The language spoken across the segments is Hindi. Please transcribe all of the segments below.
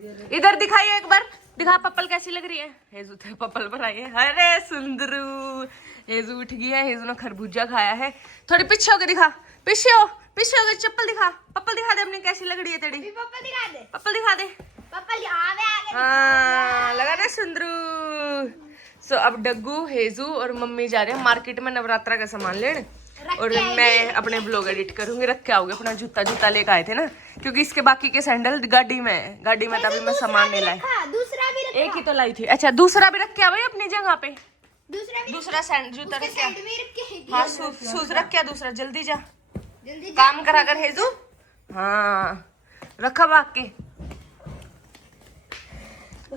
इधर दिखाइए एक बार, दिखा पप्पल कैसी लग रही है। हेजू थे पप्पल पर आई है। अरे सुंदरू, हेजू उठ गई है। हेजू ने खरबूजा खाया है। थोड़ी पीछे होके दिखा, पीछे हो चप्पल दिखा, पप्पल दिखा दे अपनी कैसी लग रही है तेरी। पप्पल दिखा दे, पप्पल दिखा दे। पप्पल आगे हाँ लगा ना सुंदरू। सो अब डग्गू, हेजू और मम्मी जा रहे हैं मार्केट में नवरात्रा का सामान लेने, और मैं अपने ब्लॉग एडिट करूंगी। रख के आओगे अपना जूता लेके आए थे ना, क्योंकि इसके बाकी के सैंडल गाड़ी में है। तभी मैं सामान नहीं लाई। दूसरा भी रखा, एक ही तो लाई थी। अच्छा दूसरा भी रख के आओ अपनी जगह पे। दूसरा सैंड जूता रख के आ। साइड में रख के, हाँ शूज रख के दूसरा। जल्दी जा, जल्दी काम करा कर हेजू। हाँ रखा भाग के,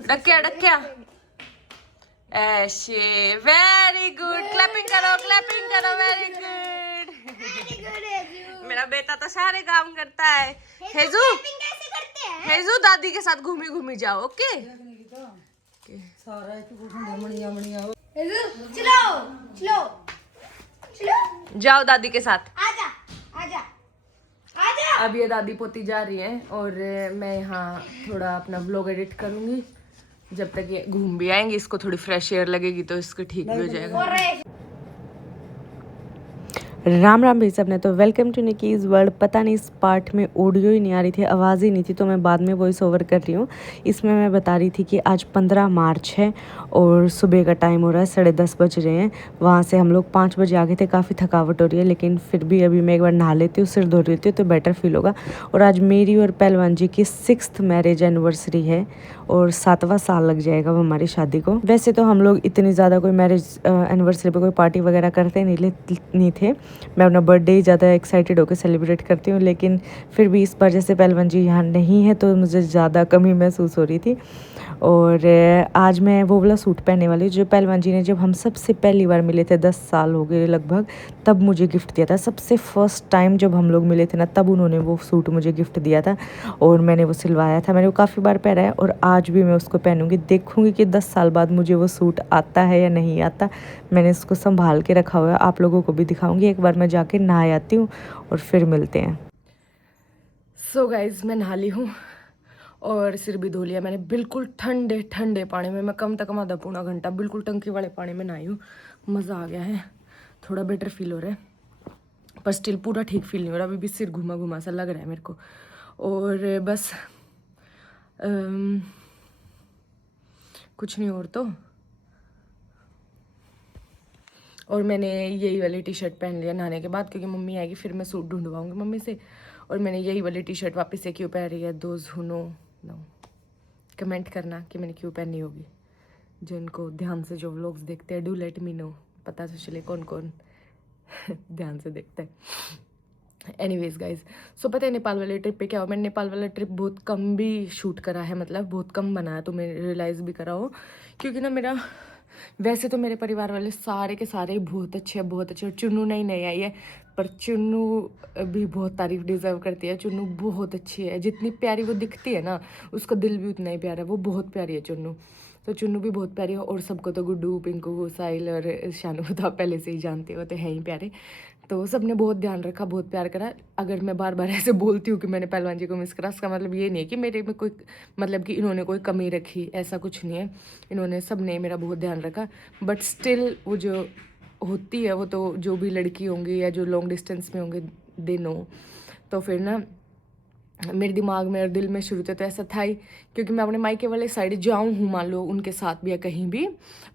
रख क्या ऐसे। वेरी गुड, क्लैपिंग करो वेरी गुड। मेरा बेटा तो सारे काम करता है। हेजू कैसे करते हैं? हेजू दादी के साथ घूमी जाओ। ओके चलो चलो चलो, जाओ दादी के साथ। आजा आजा आजा। अब ये दादी पोती जा रही है, और मैं यहाँ थोड़ा अपना ब्लॉग एडिट करूंगी। जब तक ये घूम भी आएंगे, इसको थोड़ी फ्रेश एयर लगेगी तो इसको ठीक भी हो जाएगा। राम राम भाई सबने। तो वेलकम टू निकीज़ वर्ल्ड। पता नहीं इस पार्ट में ऑडियो ही नहीं आ रही थी, आवाज़ ही नहीं थी, तो मैं बाद में वॉइस ओवर कर रही हूँ। इसमें मैं बता रही थी कि आज 15 मार्च है और सुबह का टाइम हो रहा है, 10:30 बज रहे हैं। वहाँ से हम लोग 5 बजे आ गए थे। काफ़ी थकावट हो रही है, लेकिन फिर भी अभी मैं एक बार नहा लेती हूँ, सिर धो लेती हूँ तो बेटर फील होगा। और आज मेरी और पहलवान जी की 6th मैरिज एनिवर्सरी है, और 7वां साल लग जाएगा वो हमारी शादी को। वैसे तो हम लोग इतनी ज़्यादा कोई मैरिज एनिवर्सरी पे कोई पार्टी वगैरह करते नहीं थे। मैं अपना बर्थडे ही ज़्यादा एक्साइटेड होकर सेलिब्रेट करती हूँ, लेकिन फिर भी इस बार जैसे पहलवान जी यहाँ नहीं है तो मुझे ज़्यादा कमी महसूस हो रही थी। और आज मैं वो वाला सूट पहनने वाली हूँ जो पहलवान जी ने जब हम सबसे पहली बार मिले थे, 10 साल हो गए लगभग, तब मुझे गिफ्ट दिया था। सबसे फर्स्ट टाइम जब हम लोग मिले थे ना, तब उन्होंने वो सूट मुझे गिफ्ट दिया था, और मैंने वो सिलवाया था। मैंने वो काफ़ी बार पहना है, और आज भी मैं उसको पहनूंगी। देखूंगी कि 10 साल बाद मुझे वो सूट आता है या नहीं आता। मैंने इसको संभाल के रखा हुआ है, आप लोगों को भी दिखाऊंगी। एक बार मैं जाके नहा आती हूँ और फिर मिलते हैं। सो गाइज मैं नहा ली हूँ और सिर भी धो लिया मैंने, बिल्कुल ठंडे ठंडे पानी में। मैं कम तक आधा पौना घंटा बिल्कुल टंकी वाले पानी में नहाई हूँ। मज़ा आ गया है, थोड़ा बेटर फील हो रहा है, पर स्टिल पूरा ठीक फील नहीं हो रहा। अभी भी सिर घुमा घुमा सा लग रहा है मेरे को। और बस कुछ नहीं और तो। और मैंने यही वाली टी शर्ट पहन लिया नहाने के बाद, क्योंकि मम्मी आएगी फिर मैं सूट ढूंढवाऊंगी मम्मी से। और मैंने यही वाली टी शर्ट वापस से क्यों पहन रही है, दोज हु नो कमेंट करना कि मैंने क्यों पहनी होगी। जिनको ध्यान से जो व्लॉग्स देखते हैं, डू लेट मी नो, पता तो चले कौन कौन ध्यान से देखता है। एनीवेज गाइज, सो पता है नेपाल वाले ट्रिप पे क्या हुआ। मैंने नेपाल वाला ट्रिप बहुत कम भी शूट करा है, मतलब बहुत कम बनाया, तो मैं रियलाइज़ भी करा हो। क्योंकि ना मेरा वैसे तो मेरे परिवार वाले सारे के सारे बहुत अच्छे हैं, बहुत अच्छे। और चुन्नू नहीं आई है, पर चुन्नू भी बहुत तारीफ डिजर्व करती है। चुन्नू बहुत अच्छी है, जितनी प्यारी वो दिखती है ना, उसका दिल भी उतना ही प्यारा है। वो बहुत प्यारी है चुन्नू, तो चुन्नू भी बहुत प्यारी है। और सबको तो गुड्डू, पिंकू, साहिल और शानू तो आप पहले से ही जानते हो, तो हैं ही प्यारे। तो सबने बहुत ध्यान रखा, बहुत प्यार करा। अगर मैं बार बार ऐसे बोलती हूँ कि मैंने पहलवान जी को मिस करा, इसका मतलब ये नहीं है कि मेरे में कोई, मतलब कि इन्होंने कोई कमी रखी, ऐसा कुछ नहीं है। इन्होंने सबने मेरा बहुत ध्यान रखा। बट स्टिल वो जो होती है, वो तो जो भी लड़की होंगी या जो लॉन्ग डिस्टेंस में होंगे, दे नो। तो फिर ना मेरे दिमाग में और दिल में शुरू से तो ऐसा था ही, क्योंकि मैं अपने मायके वाले साइड जाऊँ हूँ, मान लो उनके साथ भी या कहीं भी,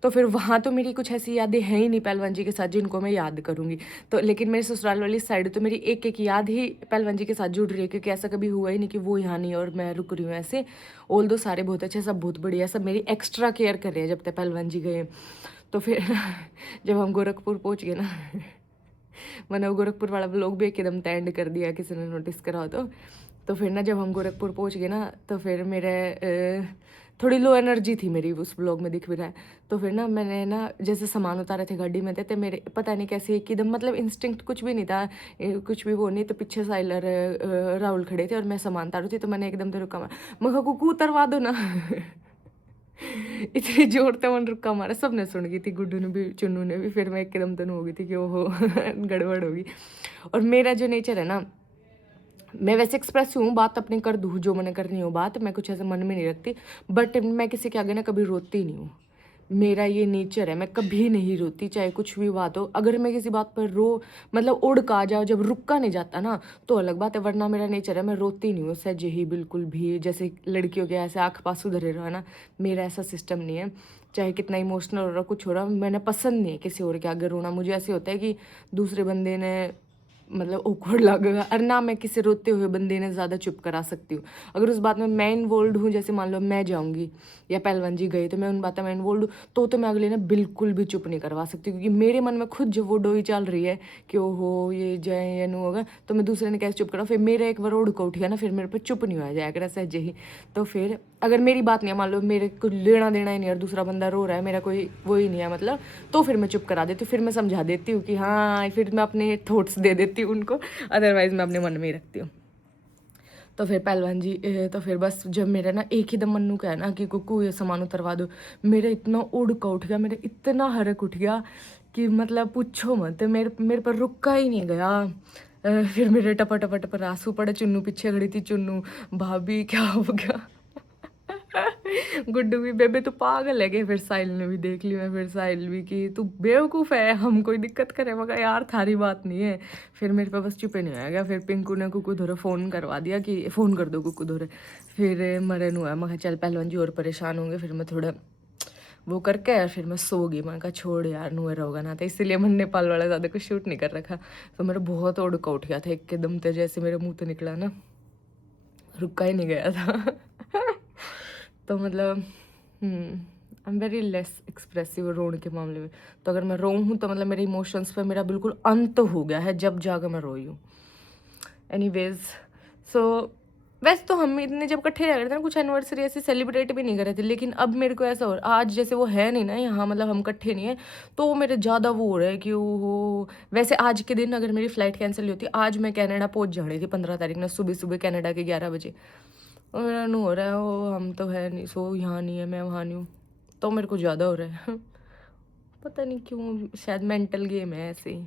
तो फिर वहाँ तो मेरी कुछ ऐसी यादें हैं ही नहीं पहलवान जी के साथ जिनको मैं याद करूँगी। तो लेकिन मेरे ससुराल वाली साइड तो मेरी एक एक याद ही पहलवान जी के साथ जुड़ रही है, क्योंकि ऐसा कभी हुआ ही नहीं कि वो यहाँ नहीं और मैं रुक रही हूँ ऐसे। ऑल दो सारे बहुत अच्छे, सब बहुत बढ़िया, सब मेरी एक्स्ट्रा केयर कर रहे हैं जब तक पहलवान जी गए। तो फिर जब हम गोरखपुर पहुँच गए ना, मैंने गोरखपुर वाला ब्लॉग भी एकदम एंड कर दिया, किसी ने नोटिस करा हो तो फिर ना जब हम गोरखपुर पहुंच गए ना, तो फिर मेरे थोड़ी लो एनर्जी थी मेरी, उस ब्लॉग में दिख भी रहा है। तो फिर ना मैंने ना जैसे सामान उतारे थे गाड़ी में थे, तो मेरे पता नहीं कैसे एकदम, मतलब इंस्टिंक्ट कुछ भी नहीं था, कुछ भी वो नहीं। तो पीछे साइलर राहुल खड़े थे और मैं सामान उतारू थी, तो मैंने एकदम से रुका, मैं कुकू उतरवा दो ना इतनी जोर से मन रुका मारा, सबने सुन गई थी, गुड्डू ने भी, चुन्नू ने भी। फिर मैं एकदम तन हो गई थी कि ओहो गड़बड़ होगी। और मेरा जो नेचर है ना, मैं वैसे एक्सप्रेस हूँ, बात अपनी कर दूँ जो मैंने करनी हो बात, मैं कुछ ऐसे मन में नहीं रखती, बट मैं किसी के आगे ना कभी रोती नहीं हूँ। मेरा ये नेचर है, मैं कभी नहीं रोती, चाहे कुछ भी बात हो। अगर मैं किसी बात पर मतलब उड़ का जाओ, जब रुका नहीं जाता ना तो अलग बात है, वरना मेरा नेचर है मैं रोती नहीं हूँ सहज ही बिल्कुल भी। जैसे लड़कियों के ऐसे आँख पास उधरे रहो ना, मेरा ऐसा सिस्टम नहीं है। चाहे कितना इमोशनल हो रहा कुछ हो रहा, मैंने पसंद नहीं है किसी और के आगे रोना। मुझे ऐसे होता है कि दूसरे बंदे ने मतलब awkward लगेगा, और ना मैं किसी रोते हुए बंदे ने ज़्यादा चुप करा सकती हूँ। अगर उस बात में मैं इन्वॉल्व हूँ, जैसे मान लो मैं जाऊँगी या पहलवान जी गए तो मैं उन बातों में इन्वॉल्व हूँ, तो मैं अगले ने बिल्कुल भी चुप नहीं करवा सकती, क्योंकि मेरे मन में खुद जब वो डोई चल रही है कि ओहो ये जाए या नहीं होगा, तो मैं दूसरे ने कैसे चुप करा। फिर मेरा एक बार उड़ का उठ गया ना, फिर मेरे पर चुप नहीं हो जाएगा सहज ही। तो फिर अगर मेरी बात नहीं है, मान लो मेरे को लेना देना ही नहीं और दूसरा बंदा रो रहा है, मेरा कोई वो ही नहीं है मतलब, तो फिर मैं चुप करा देती हूँ, फिर मैं समझा देती हूँ कि हाँ, फिर मैं अपने थॉट्स दे देती हूँ उनको, अदरवाइज मैं अपने मन में ही रखती हूँ। तो फिर पहलवान जी तो फिर बस जब मेरा ना एक ही दम मन्नू का है ना कि कुकू ये सामान उतरवा दो, मेरा इतना उड़ का उठ गया, मेरा इतना हरक उठ गया कि मतलब पूछो मत, मेरे पर रुका ही नहीं गया। फिर मेरे टपा टपा टपा आंसू पड़े, चुन्नू पीछे खड़ी थी, चुन्नू भाभी क्या हो गया गुड्डू भी बेबे तू पागल है क्या। फिर साहिल ने भी देख ली, मैं फिर साहिल भी कि तू बेवकूफ़ है, हम कोई दिक्कत करे, मगर यार थारी बात नहीं है। फिर मेरे पे बस चुपे नहीं आएगा, फिर पिंकू ने कुकू धोरे फ़ोन करवा दिया कि फ़ोन कर दो कुकू धोरे। फिर मरन हुआ, मैं चल पहलवान जी और परेशान होंगे, फिर मैं थोड़ा वो करके यार फिर मैं सो गई। मैंने कहा छोड़ यार नुएर होगा ना, तो इसलिए मैंने नेपाल वाला ज़्यादा कुछ शूट नहीं कर रखा। तो मेरा बहुत उड़का उठ गया था एकदम, तो जैसे मेरे मुँह तो निकला ना, रुका ही नहीं गया था तो मतलब I am very less expressive रोने के मामले में। तो अगर मैं रोऊँ हूँ तो मतलब मेरे इमोशंस पे मेरा बिल्कुल अंत हो गया है जब जाकर मैं रोई हूँ। एनीवेज सो वैसे तो हम इतने जब इकट्ठे रह रहे थे ना, कुछ एनिवर्सरी ऐसे सेलिब्रेट भी नहीं कर रहे थे, लेकिन अब मेरे को ऐसा हो रहा आज जैसे वो है नहीं ना यहाँ, मतलब हम इकट्ठे नहीं है, तो वो मेरे ज़्यादा वो हो रहा है कि वो वैसे आज के दिन अगर मेरी फ़्लाइट कैंसिल होती, आज मैं कनाडा पहुँच जानी थी 15 तारीख में सुबह सुबह कनाडा के 11 बजे। और मेरा नहीं हो रहा है वो, हम तो है नहीं, सो यहाँ नहीं है, मैं वहाँ नहीं हूँ, तो मेरे को ज़्यादा हो रहा है पता नहीं क्यों, शायद मेंटल गेम है ऐसे ही।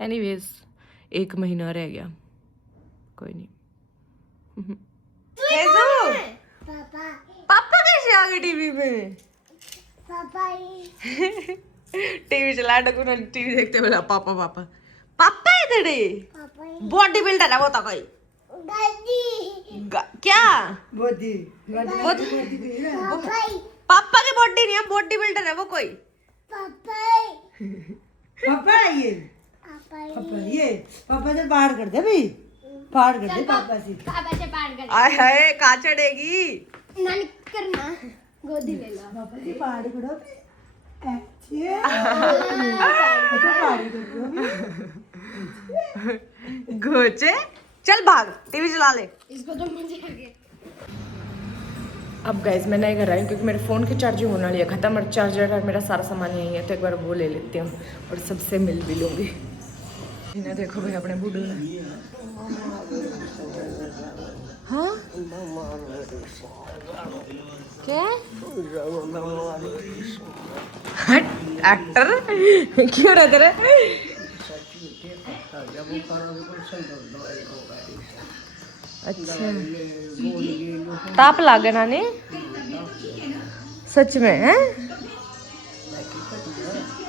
एनीवेज 1 महीना रह गया, कोई नहीं। पापा पापा कैसे आ गए टीवी में? पापा टीवी चला डकू ना, टीवी देखते बोला पापा पापा पापा है तेरे बॉडी बिल्डर है वो तो कोई दादी क्या बॉडी पापा की बॉडी नहीं है, बॉडी बिल्डर है वो कोई। पापा पापा ये पापा से बाहर कर दे भाई, बाहर कर दे पापा से। पापा से पार कर आय हाय कहाँ चढ़ेगी, नानी करना, गोदी ले लो पापा से बाहर करो अच्छे बाहर करो घोचे चल भाग, टीवी चला ले। इसको तो मजे आ गए। अब गाइज मैं नहीं कर रही हूँ क्योंकि मेरे फ़ोन की चार्जिंग होने वाली है ख़त्म, और चार्जर और मेरा सारा सामान यही है, तो एक बार वो ले लेती हूँ और सबसे मिल भी लूँगी। इन्हें देखो भाई अपने बूढ़ू ने, हाँ क्या एक्टर क्यों रहते रहे। अच्छा ताप लागे नानी सच में है।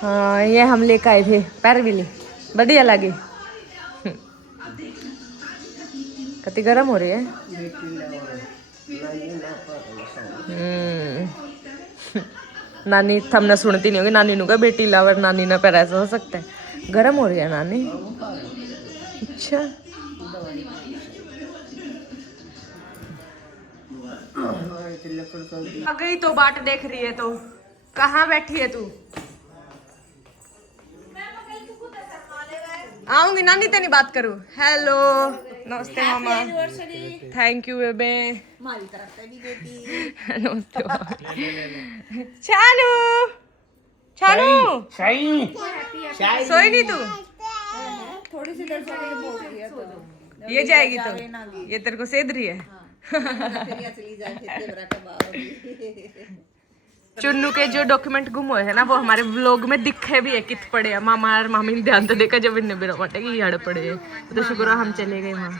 हाँ ये हम लेकर आए थे पैरविली, बढ़िया लगी। कति गर्म हो रही है। नानी थमने सुनती नहीं होगी, नानी नु का बेटी लावर नानी ना पर ऐसा हो सकता है, गर्म हो रही है नानी। अच्छा आ गई तो बाट देख रही है, तो कहाँ बैठी है तू? आऊंगी नानी तेरी बात करूँ। हेलो नमस्ते मामा, थैंक यू बेबे, नमस्ते चानू चानू सोई नहीं तू? थोड़ी सी देर से ये जाएगी तो ये तेरे को सेध रही है। चुन्नू के जो डॉक्यूमेंट गुम हुए हैं ना, वो हमारे व्लॉग में दिखे भी है कित पड़े हैं। मामा और मामी ने ध्यान तो देखा जब इन्हें बिना बटे की याद पड़े है, तो शुक्र है हम चले गए वहाँ।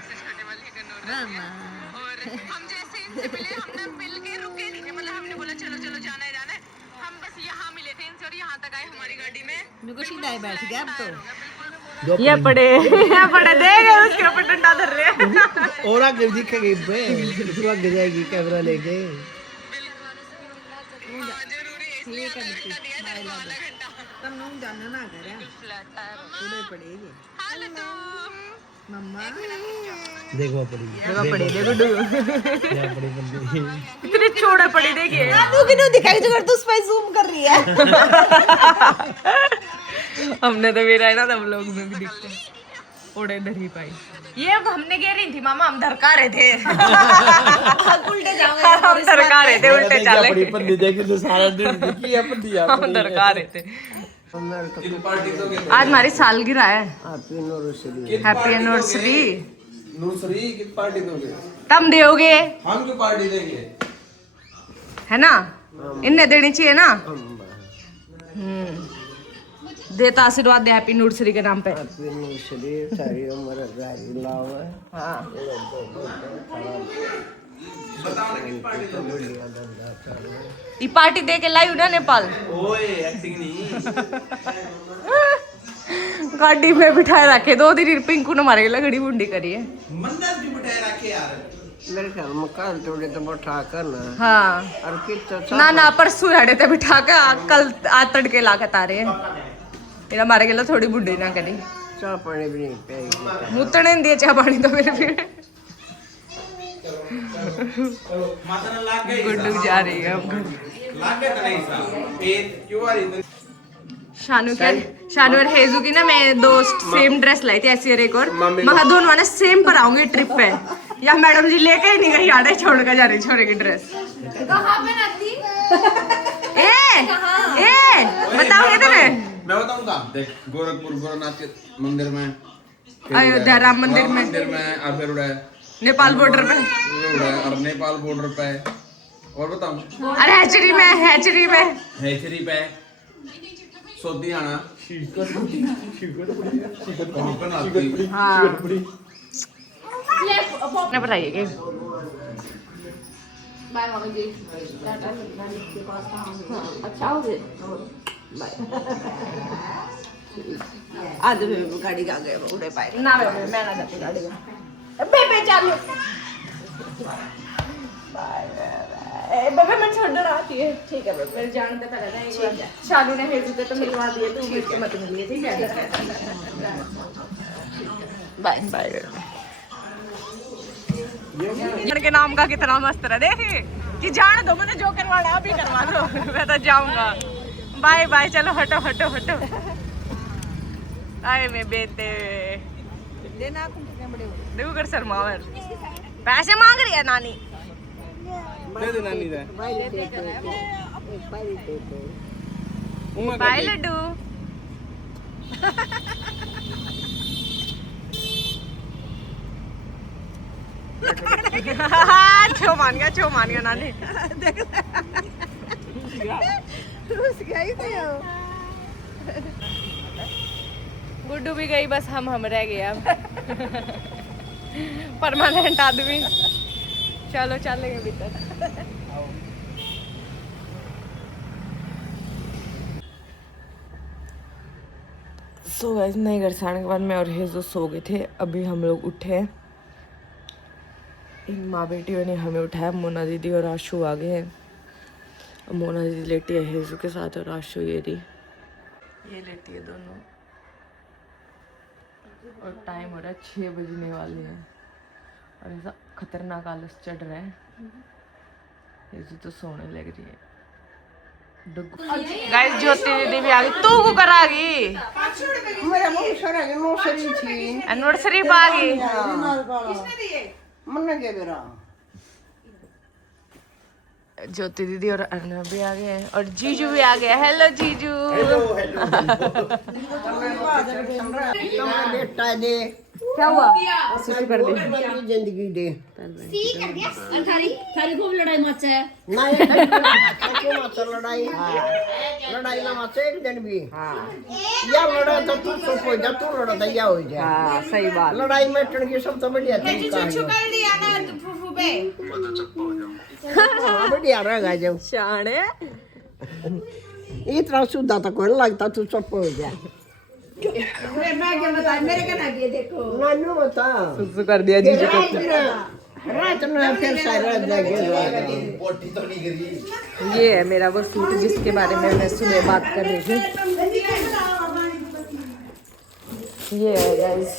हम जैसे इनसे मिले हमने मिल के रुके नहीं थे, मतलब हमने बोला चलो चलो जाना है जाना है, हम बस यहाँ मिले थे इनसे और यहाँ तक आए हमारी गाड़ी में। बिल्कुल सीधा ही बैठ गया अब तो। ये पड़े देगा उसके ऊपर डंडा धर रहे हैं। और आगे दिखेगी बे, बिल्कुल आगे जाएगी कैमरा लेके। तन्नू जाना ना करे पूरे पड़ेगी मम्मा देखो पड़ेगी, इतने छोड़े पड़े देखिए। तू क्यों दिखाई जो कर तू उस पे जूम कर रही है। हमने तो मेरा है ना तब लोग में भी दिखते हैं ओड़े इधर ही पाई। ये अब हमने कह रही थी मामा हम धरका रहे थे। उल्टे जाओगे हम धरका रहे थे उल्टे चले अपनी पन्नी देखी तो सारा दिन देखी है पन्नी यार। हम धरका रहे थे। आज हमारी सालगिरह है। Happy anniversary. नर्सरी की पार्टी दोगे? तुम दोगे हम क्यों पार्टी देंगे? है ना, इन्हें देनी चाहिए ना। देता आशीर्वाद दे हैप्पी एनिवर्सरी के नाम पे। सारी उम्र गाड़ी लाओ। हाँ ये पार्टी दे के लाई ना नेपाल। ओए एक्टिंग नहीं। गाड़ी में बिठाए रखे 2 दिन पिंकू ने हमारे लगड़ी बुंडी करी है। मंडप भी बिठाए रखे यार। मेरे ख्याल में कल थोड़े तो बैठा कर ना। हाँ और कितना ना ना परसों हड़े ते बिठा के कल आज तड़के लागत आ रहे हैं। फिर हमारे के लिए थोड़ी बुढ़ी ना करी। चाय पानी भी नहीं पिएगी। मुतने दिए चाय पानी तो फिर भी। माता ने लाग गई। गुड्डू जा रही है अब घर। लाग गए तो नहीं साहब। पेट क्यों आ रही? शानू और हेजू की ना मैं दोस्त सेम ड्रेस लाई थी ऐसी और एक और मैं दोनों ने सेम पर आऊंगी ट्रिप पे। या मैडम जी लेके ही नहीं गई आड़े छोड़ कर जा रही छोरे की ड्रेस। कहाँ पे रहती? ए बताओ इधर है। मैं बताऊंगा देख गोरखपुर गोरखनाथ के मंदिर में, अयोध्या राम मंदिर में, और फिर उड़ा नेपाल बॉर्डर पे, और नेपाल बॉर्डर पे, और बताऊं अरे हैचरी में हैचरी पे सोतियाना हाँ बताइए बाय मामा जी। अच्छा हो गए आज गाड़ी आ गए उड़े पाए ना मैं ना जाती गाड़ी में बेबे चालू बेबे मैं छोड़ रहा थी। ठीक है बेबे जानते पहले ना एक बार शालू ने भेज दिए तो मिलवा दिए तू मुझसे मत मिलिए ठीक है। Bye bye. के नाम का कितना मस्त रहा देखिए कि जान दो मुझे जो करवाना अभी करवा दो मैं तो जाऊंगा। बाय बाय चलो हटो हटो हटो। आए मैं बेटे देना बड़े देखो कर शर्मावर पैसे मांग रही है नानी। दे दे नानी दे बाय लड्डू। छो मान गया नानी। गुड्डू भी गई बस हम रह गए अब। परमानेंट आदमी। चलो चलेंगे भीतर। सो गाइस नए घर से आने के बाद मैं और हेजो सो गए थे। अभी हम लोग उठे। इन माँ बेटियों ने हमें उठाया। मोना दीदी और आशु आ गए हैं। मोना दीदी लेटी है हेजू के साथ और आशु ये लेटी है दोनों। और टाइम हो रहा है 6 बजने वाले हैं और ऐसा खतरनाक आलस चढ़ रहा है। हेजू तो सोने लग रही है। गाइस ज्योति दीदी भी आ गई। तू को करा गई मेरा मुंह सरा के नो सरी थी एनिवर्सरी पे आ गई। किसने दिए मन के बेरा। ज्योति दीदी और अर्नब भी आ गए हैं और जीजू भी आ गया। हेलो जीजू। तुम्हारा बेटा दे क्या हुआ? सुसु कर दी। जिंदगी दे सी कर दिया। और थारी खूब लड़ाई मच है। ना ये क्यों मत लड़ाई लड़ाई ना मत एक दिन भी। या लड़ा तो तू चुप हो जा, तू लड़ा तो या हो जा। हाँ सही बात। लड़ाई में टन की सब तो बढ़िया तरीका है। हाँ बढ़िया रहेगा जब शान है। इतना सुधा तो कोई लगता तू चुप हो जा नानू बता सुसु कर दिया जीजू को। रात में फिर सारा जागे ये है मेरा वो सूट जिसके बारे में मैं सुबह बात कर रही थी। ये है गाइस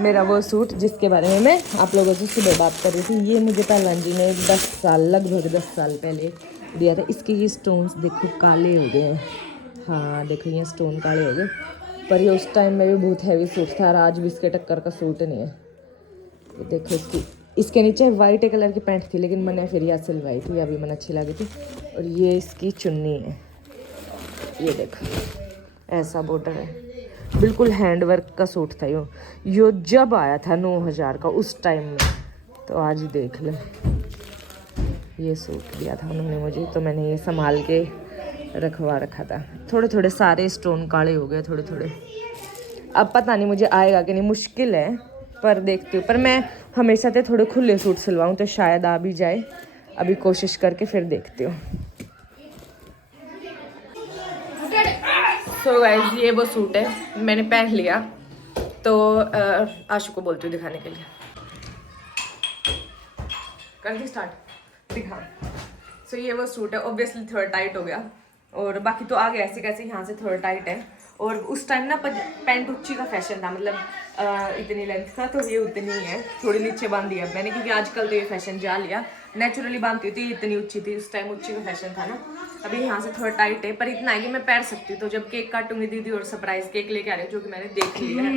मेरा वो सूट जिसके बारे में मैं आप लोगों से सुबह बात कर रही थी। ये मुझे पहलवान जी ने 10 साल लगभग 10 साल पहले दिया था। इसके ये स्टोन्स देखो काले हो गए हैं। हाँ देखो ये स्टोन काले हो गए, पर ये उस टाइम में भी बहुत हैवी सूट था और आज भी इसके टक्कर का सूट नहीं है। ये देखो इसके नीचे वाइट कलर की पैंट थी, लेकिन मैंने फिर यह सिलवाई थी, अभी मैंने अच्छी लगी थी। और ये इसकी चुन्नी है, ये देखो ऐसा बॉर्डर है, बिल्कुल हैंडवर्क का सूट था। यो जब आया था 9000 का उस टाइम में, तो आज देख लो ये सूट दिया था उन्होंने मुझे, तो मैंने ये संभाल के रखवा रखा था। थोड़े थोड़े सारे स्टोन काले हो गए थोड़े थोड़े। अब पता नहीं मुझे आएगा कि नहीं, मुश्किल है पर देखती हूँ। पर मैं हमेशा से थोड़े खुले सूट सिलवाऊँ तो शायद आ भी जाए। अभी कोशिश करके फिर देखती हूँ। सो गाइस ये वो सूट है, मैंने पहन लिया, तो आशु को बोलती हूँ दिखाने के लिए। कर दी स्टार्ट, दिखा। सो ये वो सूट है, ऑब्वियसली थोड़ा टाइट हो गया और बाकी तो आ गया ऐसे कैसे, यहाँ से थोड़ा टाइट है। और उस टाइम ना पैंट उच्ची का फैशन था, मतलब इतनी लेंथ था, तो ये उतनी ही है, थोड़ी नीचे बांध दिया मैंने, क्योंकि आजकल तो ये फैशन जा लिया। नेचुरली बांधती थी, इतनी ऊंची थी, उस टाइम ऊंची का फैशन था ना। अभी यहाँ से थोड़ा टाइट है, पर इतना है कि मैं पहन सकती हूँ। तो जब केक काटूंगी दीदी और सरप्राइज केक लेके आ रही है, जो कि मैंने देख लिया है,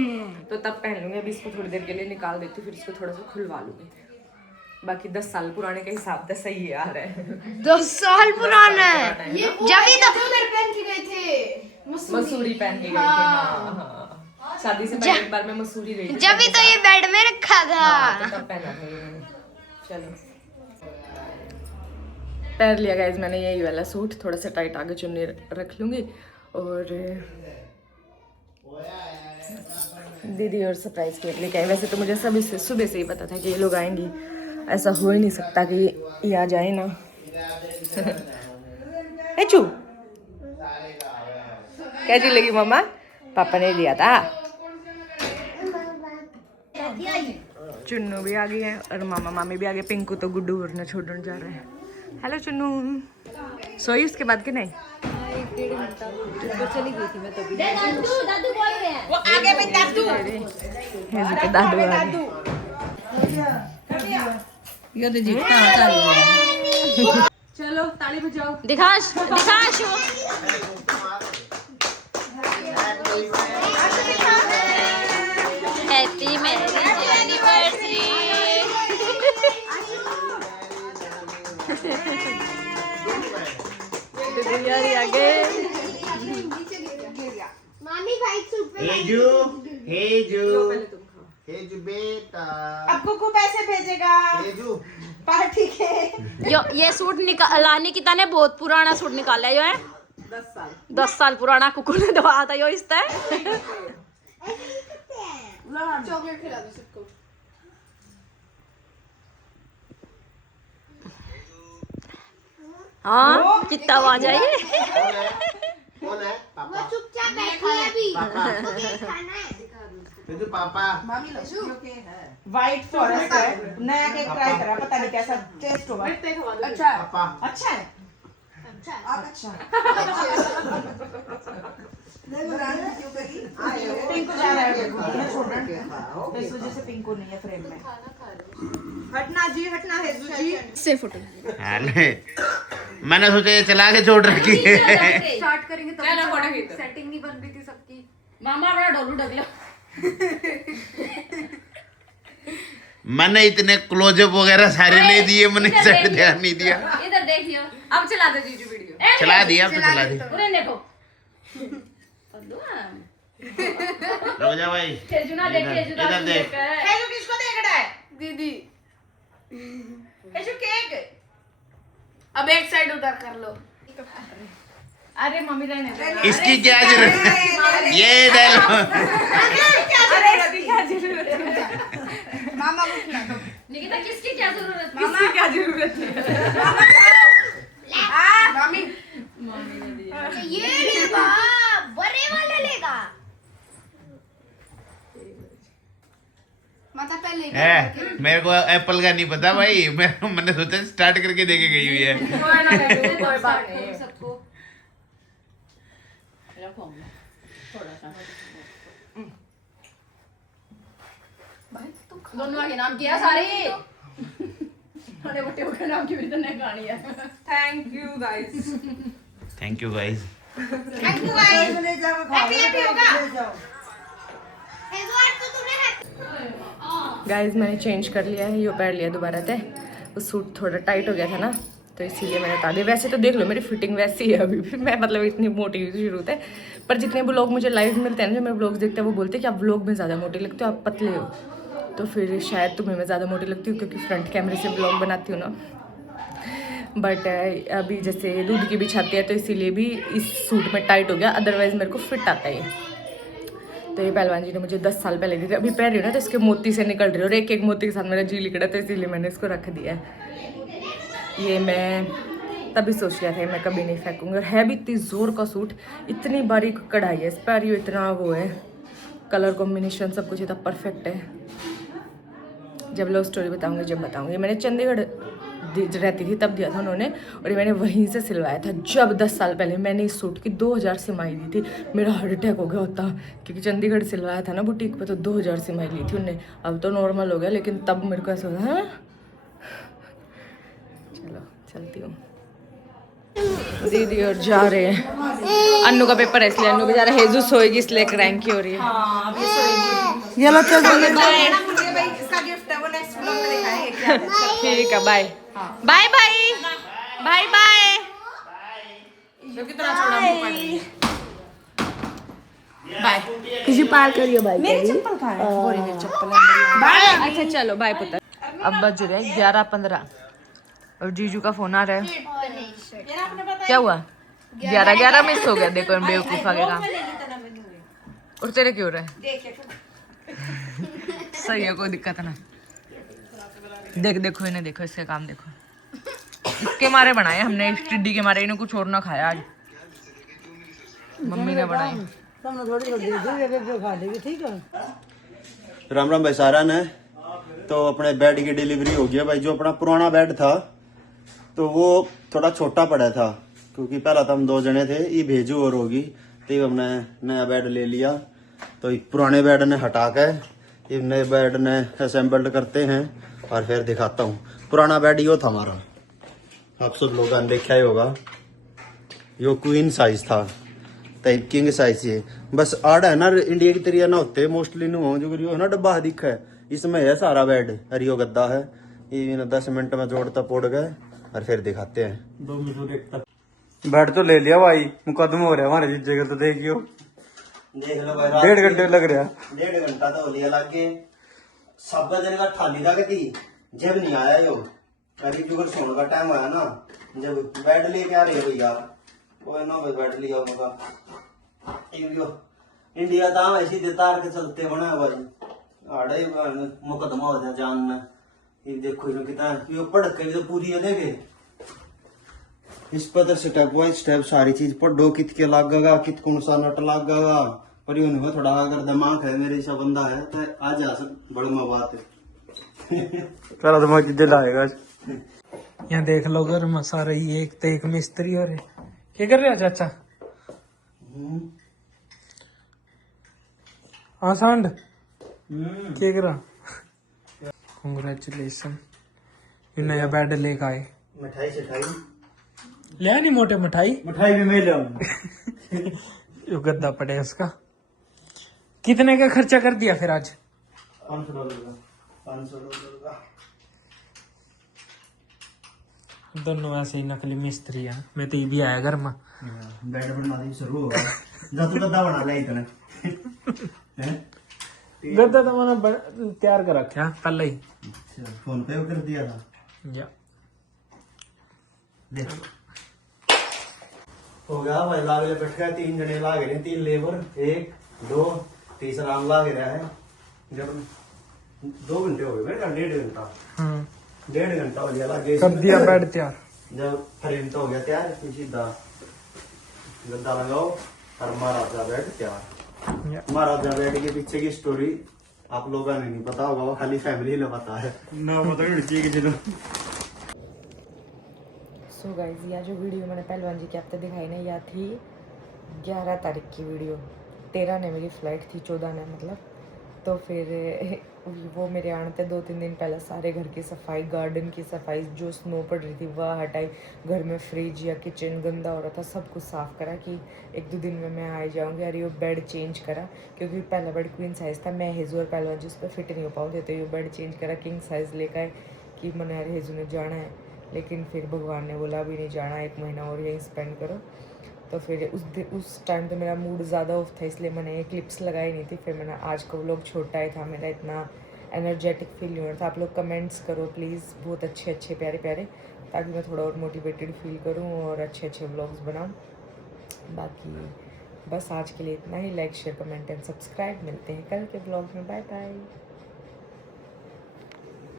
तो तब पहन लूंगी। अभी इसको थोड़ी देर के लिए निकाल देती हूँ, फिर इसको थोड़ा सा खुलवा लूंगी। बाकी 10 साल पुराने के हिसाब से सही है यार है। 10 साल पुराना है, जब ही तो मसूरी पहन के गई थी। हाँ हाँ, शादी से पहले एक बार मैं मसूरी गई थी, जब ही तो ये बेड में रखा था। हाँ, तो तब पहना था ये मैंने। चलो पहन लिया गाइस मैंने यही वाला सूट, थोड़ा सा टाइट आगे चुन्नी रख लूंगी। और दीदी और सरप्राइज केक लेके आई। वैसे तो मुझे सभी से सुबह से ही पता था कि ये लोग आएंगी, ऐसा हो ही नहीं सकता कि ये आ जाए ना। चू कैसी लगी मम्मा? पापा ने दिया था। चुन्नू भी आ गई है और मामा मामी भी आ गए। पिंकू तो गुड्डू और छोड़ने जा रहे हैं। हेलो चुन्नू, सोई उसके बाद कि नहीं? चली गई थी मैं तभी। दादू बोल रहे हैं, वो आगे में दादू, दादू ये तो जीता चल। चलो ताली बजाओ। दिखाश दिखाश हैप्पी मैरिज एनिवर्सरी। यारी आगे मामी भाई सुपर हेजू हेजू हेजू बेटा आपको को पैसे भेजेगा हेजू पार्टी के। ये सूट लाने की ताने बहुत पुराना सूट निकाला है, जो है 10 साल पुराना। कुकू ने दबाया था यो इससे। चॉकलेट खिला दो सबको। हाँ कितना आवाज आई। कौन है पापा? चुपचाप बैठी है अभी। पापा खाना है। हेजू पापा मामी लो व्हाइट फॉरेस्ट है, नया केक ट्राई करा, पता नहीं कैसा टेस्ट होगा। अच्छा पापा अच्छा है, अच्छा पिंकू जा रहा है, छोड़ना इस वजह से पिंकू नहीं है फ्रेम में। हटना जी, हटना है जी से फोटो। अरे मैंने सोचा ये चला के छोड़ रखी है। स्टार्ट करेंगे तो सेटिंग नहीं बन रही थी सबकी। मामा बड़ा डोलू डगला। मैंने इतने क्लोजअप वगैरह सारे ले दिए, मैंने सेट ध्यान नहीं दिया। इधर देखियो, अब चला दो जीजू वीडियो। चला दिया अब तो चला दिया। पूरे देखो। रुक जा भाई, तेजुना देख, तेजुना इधर देख। हेलो किसको देख रहा है दीदी? हेलो केक अब एक साइड उधर कर लो। अरे मम्मी रहने दे। इसकी क्या जरूरत? ये डायलॉग अरे इसकी क्या जरूरत है? मामा को खिला दो। निकिता किसकी क्या जरूरत है? किसकी क्या जरूरत है? मामी ये लेगा, बड़े वाला लेगा। माता पहले मेरे को एप्पल का नहीं पता भाई, मैंने सोचा स्टार्ट करके देके गई हुई है। कोई बात नहीं। सबको दोनों के नाम किया सारे छोटे मोटे के नाम की भी तो नहीं गाड़ी है। Thank you guys. Thank you guys. Thank you guys. Happy होगा। इस बार तो तूने गाइज मैंने चेंज कर लिया है, ये पहन लिया दोबारा से। वो सूट थोड़ा टाइट हो गया था ना, तो इसीलिए मैंने उतार दिया। वैसे तो देख लो मेरी फिटिंग वैसी है अभी भी, मैं मतलब इतनी मोटी शुरू है। पर जितने भी लोग मुझे लाइव मिलते हैं ना, जो मेरे ब्लॉग्स देखते हैं, वो बोलते हैं कि आप व्लॉग में ज़्यादा मोटी लगते हो, आप पतले हो। तो फिर शायद तुम्हें मैं ज़्यादा मोटी लगती हूँ क्योंकि फ्रंट कैमरे से व्लॉग बनाती हूँ ना। बट अभी जैसे दूध की भी छाती है तो इसीलिए भी इस सूट में टाइट हो गया, अदरवाइज़ मेरे को फिट आता है। तो ये पहलवान जी ने मुझे 10 साल पहले दी थी, अभी पहन रही हूँ ना तो इसके मोती से निकल रही है और एक एक मोती के साथ मेरा जी लिकड़ा, तो इसीलिए मैंने इसको रख दिया है। ये मैं तभी सोच लिया था मैं कभी नहीं फेंकूंगी। और है भी इतनी ज़ोर का सूट, इतनी बारीक कढ़ाई है इस पर, ये इतना वो है, कलर कॉम्बिनेशन सब कुछ इतना परफेक्ट है। जब लव स्टोरी बताऊंगी जब बताऊंगी। मैंने चंडीगढ़ रहती थी तब दिया था उन्होंने, और ये मैंने वहीं से सिलवाया था जब 10 साल पहले मैंने इस सूट की 2000 सिलाई दी थी। मेरा हार्ट अटैक हो गया होता क्योंकि चंडीगढ़ सिलवाया था ना बुटीक पे, तो 2000 सिलाई ली थी उनने। अब तो नॉर्मल हो गया, लेकिन तब मेरे को ऐसा होता है। चलो चलती हूँ। दीदी और जा रहे हैं, अन्नू का पेपर है इसलिए अन्नू बेचारा हेजू सोएगी इसलिए क्रैंकी हो रही है। ये लो चल भाई इसका गिफ्ट है, वो नेक्स्ट व्लॉग में दिखाएंगे क्या है। ठीक है, bye bye bye bye bye. Bye किसी पार करियो बाय। मेरी चप्पल कहाँ है? बोरी मेरी चप्पल बाय। अच्छा चलो बाय पुत्र। अब बज रहे 11:15 और जीजू का फोन आ रहा है। क्या हुआ? 11:11 मिस हो गया। देखो बेवकूफ आगे काम। और तेरे क्यों रहा है? सही है, कोई दिक्कत ना। देखो इन्हें, देखो इसके काम देखो। इसके मारे बनाए हमने, इस टिड्डी के मारे। इन्हें कुछ और ना खाया आज, मम्मी ने बनाई। राम राम भाई सारन है। तो अपने बेड की डिलीवरी हो गया भाई। जो अपना पुराना बेड था तो वो थोड़ा छोटा पड़ा था, क्योंकि पहला तो हम 2 जने थे, ये भेजू और होगी, तो हमने नया बेड ले लिया। तो पुराने बेड ने हटा कर ये नए बेड ने असेंबल्ड करते हैं और फिर दिखाता हूँ। पुराना बेड यो था हमारा, आप सब लोगों ने देखा ही होगा। यो क्वीन साइज था, टाइप किंग साइज ये। बस आड़ है ना इंडिया की तरिया ना होते मोस्टली नु जो है ना डब्बा दिखा है, इसमें है सारा बेड। हरियो गद्दा है, ये 10 मिनट में जोड़ता पोड़ गए और फिर दिखाते हैं। 2 मिनट बेड तो ले लिया भाई, मुकदमा हो रहा है हमारे जीजे का, तो देखियो देख लो भाई। 1.5 घंटे लग रहा। 1.5 घंटा तो लिया लागे। सब जन का थाली लग थी, जब नहीं आया यो करीब जुगर सोने का टाइम आया ना, जब बेड लेके आ रहे भैया वो ना भाई बेड लिया होगा। इंडिया था ऐसी देता के चलते बना भाई, आड़े मुकदमा हो जाए जान में। ये देखो ये कितना ये पढ़ के तो पूरी है देखे। इस पर स्टेप बाय स्टेप सारी चीज पढ़ो, कित के लागेगा, कित कौन सा नट लागेगा। पर ये नहीं थोड़ा अगर दिमाग है मेरे जैसा बंदा है तो आ जा सक बड़ी माँ बात है। चलो तो चीजें लाएगा। यहाँ देख लो घर में सारा ही एक तो एक मिस्त्री हो रहे। क्या कर रहे हो चाचा? हाँ सांड क्या कर रहा? कांग्रेचुलेशन, ये नया बेड लेकर आए। मिठाई सिठाई ले नहीं मोटे मिठाई भी मैं ले यो गद्दा पड़े उसका। कितने का खर्चा कर दिया फिर आज? $500 का। $500 का। दोनों ऐसे ही नकली मिस्त्री है। मैं तो ये भी आया घर में। बेड बनवाने शुरू होगा। जा तू गद्दा बना ले इतना। गद्दा तो मैंने तैयार कर रखा है पहले ही। फोन पे कर दिया था। या देखो हो गया भाई, लागे बैठ गया। 3 जने लागे रहे, 3 लेबर, 1 2 तीसरा हम लागे रहा है। जब 2 घंटे हो गए मेरे ख्याल 1.5 घंटा हाँ 1.5 घंटा हो गया लगे कर दिया बेड तैयार। जब फ्रेम तो हो गया तैयार फिर सीधा गद्दा लगाओ और महाराजा बेड तैयार। महाराजा बेड के पीछे की स्टोरी आप लोगों ने नहीं पता होगा, वो खाली फैमिली ने पता है ना, पता नहीं चाहिए किसी को। सो गाइज यह जो वीडियो मैंने पहलवान जी के हफ्ते दिखाई ना, यह थी 11 तारीख की वीडियो। 13 ने मेरी फ़्लाइट थी, 14 ने मतलब। तो फिर वो मेरे आने थे 2-3 दिन पहले सारे घर की सफाई, गार्डन की सफाई, जो स्नो पड़ रही थी वह हटाई, घर में फ्रिज या किचन गंदा हो रहा था सब कुछ साफ़ करा कि 1-2 दिन में मैं आ जाऊँगी। और ये बेड चेंज करा क्योंकि पहला बेड क्वीन साइज़ था, मैं हेजू और पहलवान जी उस पर फिट नहीं हो पाऊँ, तो ये बेड चेंज करा, किंग साइज़ लेकर आए कि मैंने यार हेजू ने जाना है, लेकिन फिर भगवान ने बोला अभी नहीं जाना, 1 महीना और यहीं स्पेंड करो। तो फिर उस टाइम तो मेरा मूड ज़्यादा ऑफ था, इसलिए मैंने ये क्लिप्स लगाई नहीं थी। फिर मैंने आज का व्लॉग छोटा ही था, मेरा इतना एनर्जेटिक फील नहीं हो रहा था। आप लोग कमेंट्स करो प्लीज़, बहुत अच्छे प्यारे प्यारे, ताकि मैं थोड़ा और मोटिवेटेड फील करूँ और अच्छे व्लॉग्स बनाऊँ। बाकी बस आज के लिए इतना ही। Like share comment and subscribe. मिलते हैं कल के व्लॉग में। Bye bye.